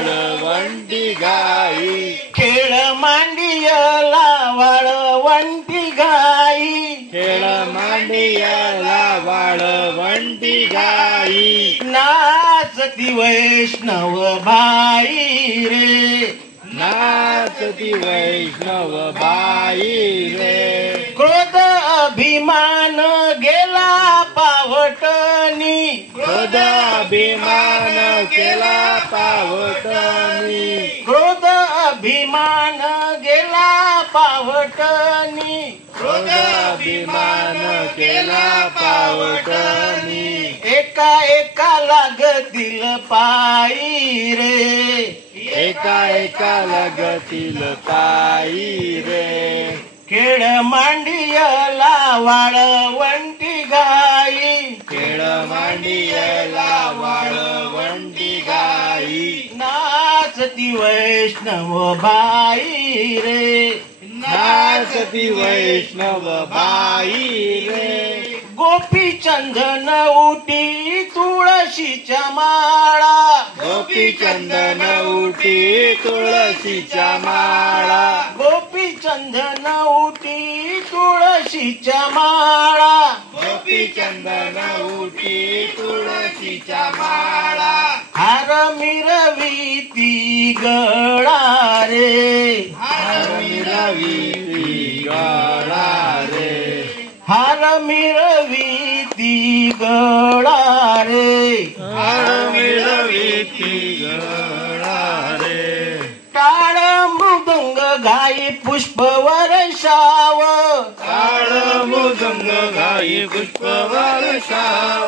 वाळवंटी गाई. खेळ मांडियला वाळवंटी गाई. खेळ मांडियला वाळवंटी गाई. नाचती वैष्णव बाई रे. नाचती वैष्णव बाई रे. क्रोध अभिमान गेला पावटनी. क्रोध अभिमान केला पावटनी. क्रोध अभिमान गेला पावटनी. क्रोध अभिमान केला पावटनी. एका एका लागतील पायी रे. एका एका लगतील पायी रे. खेळ मांडियला वाळवंटी गाई. खेळ मांडियला वाळवंटी गाई. नाचती वैष्णव बाई रे. नाचती वैष्णव बाई रे. गोपी चंदन उटी तुळशीच्या माळा. गोपी चंदन उटी तुळशीच्या माळा. गोपी चंदन उटी तुळशीच्या माळा. गोपी चंदन उटी तुळशीच्या माळा. हार मिरविती गळा रे. हार मिरविती गळा रे. हार मिरविती गळा रे. हार मिरविती गळा रे. टाळ मृदंग गाई पुष्प वर्षाव. टाळ मृदंग गाई पुष्प वर्षाव.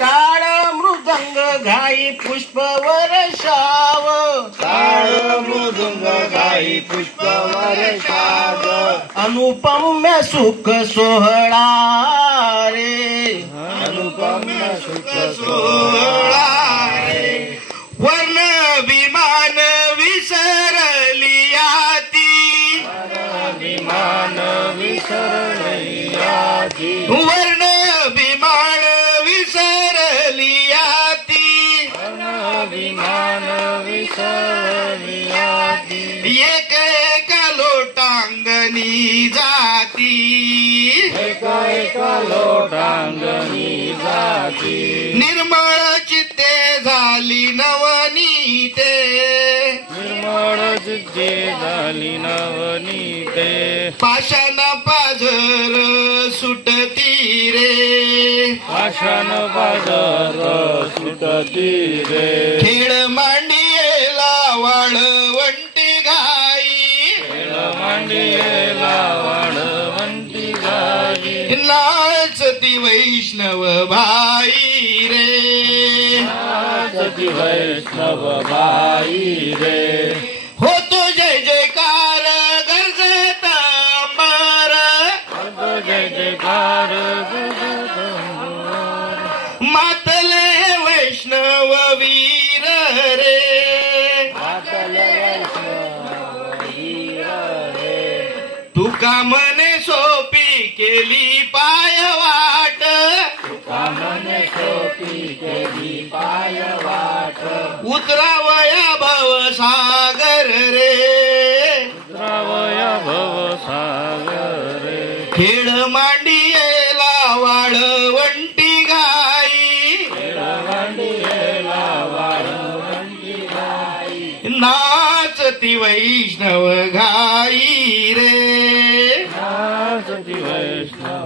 टाळ मृदंग गाई पुष्प वर्षाव. टाळ मृदंग गाई पुष्प वर्षाव. अनुपम्य सुख सोहळा रे. अनुपम्य सुख सोहळा रे. वर्ण विमान विसरली याती. विमान विसरली याती. वर्ण विमान विसरली याती. विमान विसरली याती. एक एक लोटांगणी जाती. एका एका लोटांगणी जाती. निर्मळ चित्ते झाली नवनीते. निर्मळ चित्ते झाली नवनीते. पाषाण पाझर सुटती रे. पाषाण पाझर सुटती रे. खेळ मांडियेला वाळवंटी गाई. खेळ मांडियेला वाळवंटी गाई. नाचती वैष्णव बाई रे. नाचती वैष्णव बाई रे. होतो जय जयकार गरजत अंबर. जय जयकार मातले वैष्णव वीर रे. तुका मने सोपी केली पाय वाट. कामने सोपी केली पाय वाट. उतरावया भव सागर रे. द्रावया भव सागर रे. खेळ मांडियेला वाळवंटी गाई. खेळ मांडियेला वाळवंटी गाई. नाचती वैष्णव गाई रे. नाचती वैष्णव